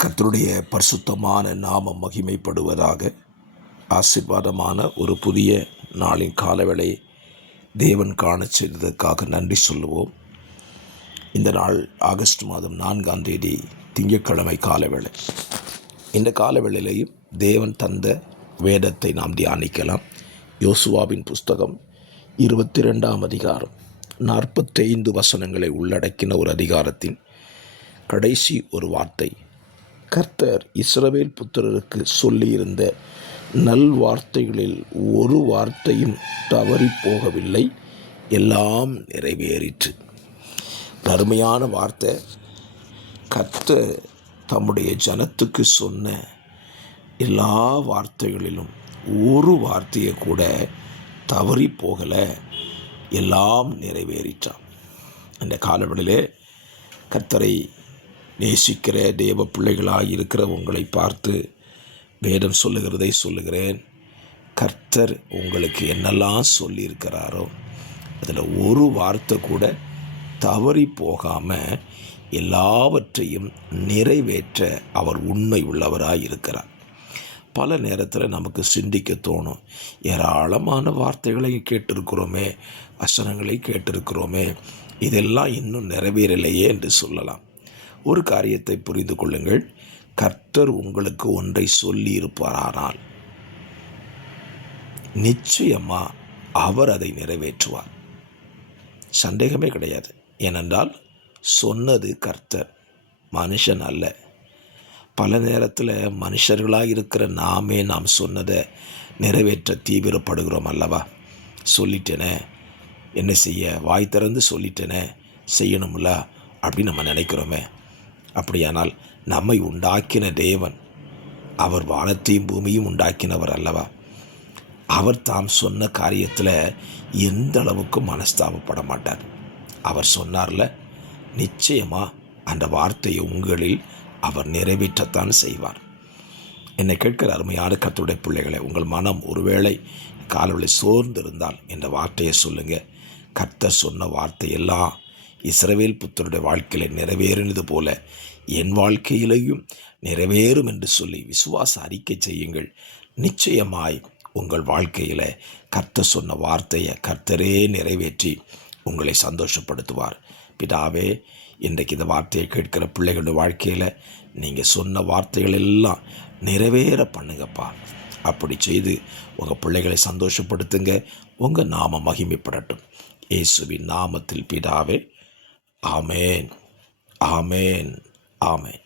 கர்த்தருடைய பரிசுத்தமான நாமம் மகிமைப்படுவதாக. ஆசீர்வாதமான ஒரு புதிய நாளின் காலவேளை தேவன் காண செய்ததற்காக நன்றி சொல்லுவோம். இந்த நாள் ஆகஸ்ட் மாதம் 4ஆம் தேதி திங்கட்கிழமை காலவேளை. இந்த காலவேளையிலையும் தேவன் தந்த வேதத்தை நாம் தியானிக்கலாம். யோசுவாவின் புஸ்தகம் 22ஆம் அதிகாரம் 45 வசனங்களை உள்ளடக்கின ஒரு அதிகாரத்தின் கடைசி ஒரு வார்த்தை, கர்த்தர் இஸ்ரவேல் புத்திரருக்கு சொல்லியிருந்த நல்வார்த்தைகளில் ஒரு வார்த்தையும் தவறி போகவில்லை, எல்லாம் நிறைவேறிற்று. அருமையான வார்த்தை. கர்த்தர் தம்முடைய ஜனத்துக்கு சொன்ன எல்லா வார்த்தைகளிலும் ஒரு வார்த்தையை கூட தவறி போகலை, எல்லாம் நிறைவேறிற்றான். இந்த காலவெளியிலே கர்த்தரை நேசிக்கிற தேவ பிள்ளைகளாக இருக்கிற உங்களை பார்த்து வேதம் சொல்லுகிறதை சொல்லுகிறேன். கர்த்தர் உங்களுக்கு என்னெல்லாம் சொல்லியிருக்கிறாரோ அதில் ஒரு வார்த்தை கூட தவறி போகாமல் எல்லாவற்றையும் நிறைவேற்ற அவர் உண்மை உள்ளவராக இருக்கிறார். பல நேரத்தில் நமக்கு சிந்திக்க தோணும், ஏராளமான வார்த்தைகளை கேட்டிருக்கிறோமே, வசனங்களை கேட்டிருக்கிறோமே, இதெல்லாம் இன்னும் நிறைவேறலையே என்று சொல்லலாம். ஒரு காரியத்தை புரிந்து கொள்ளுங்கள். கர்த்தர் உங்களுக்கு ஒன்றை சொல்லி இருப்பாரானால் நிச்சயமாக அவர் அதை நிறைவேற்றுவார். சந்தேகமே கிடையாது. ஏனென்றால் சொன்னது கர்த்தர், மனுஷன் அல்ல. பல நேரத்தில் மனுஷர்களாக இருக்கிற நாம் சொன்னதை நிறைவேற்ற தீவிரப்படுகிறோம் அல்லவா? சொல்லிட்டேனே, என்ன செய்ய, வாய் திறந்து சொல்லிட்டேனே, செய்யணும்ல அப்படின்னு நம்ம நினைக்கிறோமே. அப்படியானால் நம்மை உண்டாக்கின தேவன், அவர் வானத்தையும் பூமியும் உண்டாக்கினவர் அல்லவா? அவர் தாம் சொன்ன காரியத்தில் எந்த அளவுக்கு மனஸ்தாபப்பட மாட்டார். அவர் சொன்னார்ல, நிச்சயமாக அந்த வார்த்தையை உங்களில் அவர் நிறைவேற்றத்தான் செய்வார். என்னை கேட்கிற அருமையான கர்த்தருடைய பிள்ளைகளை, உங்கள் மனம் ஒருவேளை காலவெளி சோர்ந்து இருந்தால் இந்த வார்த்தையை சொல்லுங்கள். கர்த்தர் சொன்ன வார்த்தையெல்லாம் இஸ்ரவேல் புத்தருடைய வாழ்க்கையில் நிறைவேறினது போல என் வாழ்க்கையிலையும் நிறைவேறும் என்று சொல்லி விசுவாச அறிக்கை செய்யுங்கள். நிச்சயமாய் உங்கள் வாழ்க்கையில் கர்த்தர் சொன்ன வார்த்தையை கர்த்தரே நிறைவேற்றி உங்களை சந்தோஷப்படுத்துவார். பிதாவே, இன்றைக்கு இந்த வார்த்தையை கேட்கிற பிள்ளைகளுடைய வாழ்க்கையில் நீங்கள் சொன்ன வார்த்தைகள் எல்லாம் நிறைவேற பண்ணுங்கப்பா. அப்படி செய்து உங்கள் பிள்ளைகளை சந்தோஷப்படுத்துங்க. உங்கள் நாம மகிமைப்படட்டும். இயேசுவின் நாமத்தில் பிதாவே, ஆமேன், ஆமேன், ஆமேன்.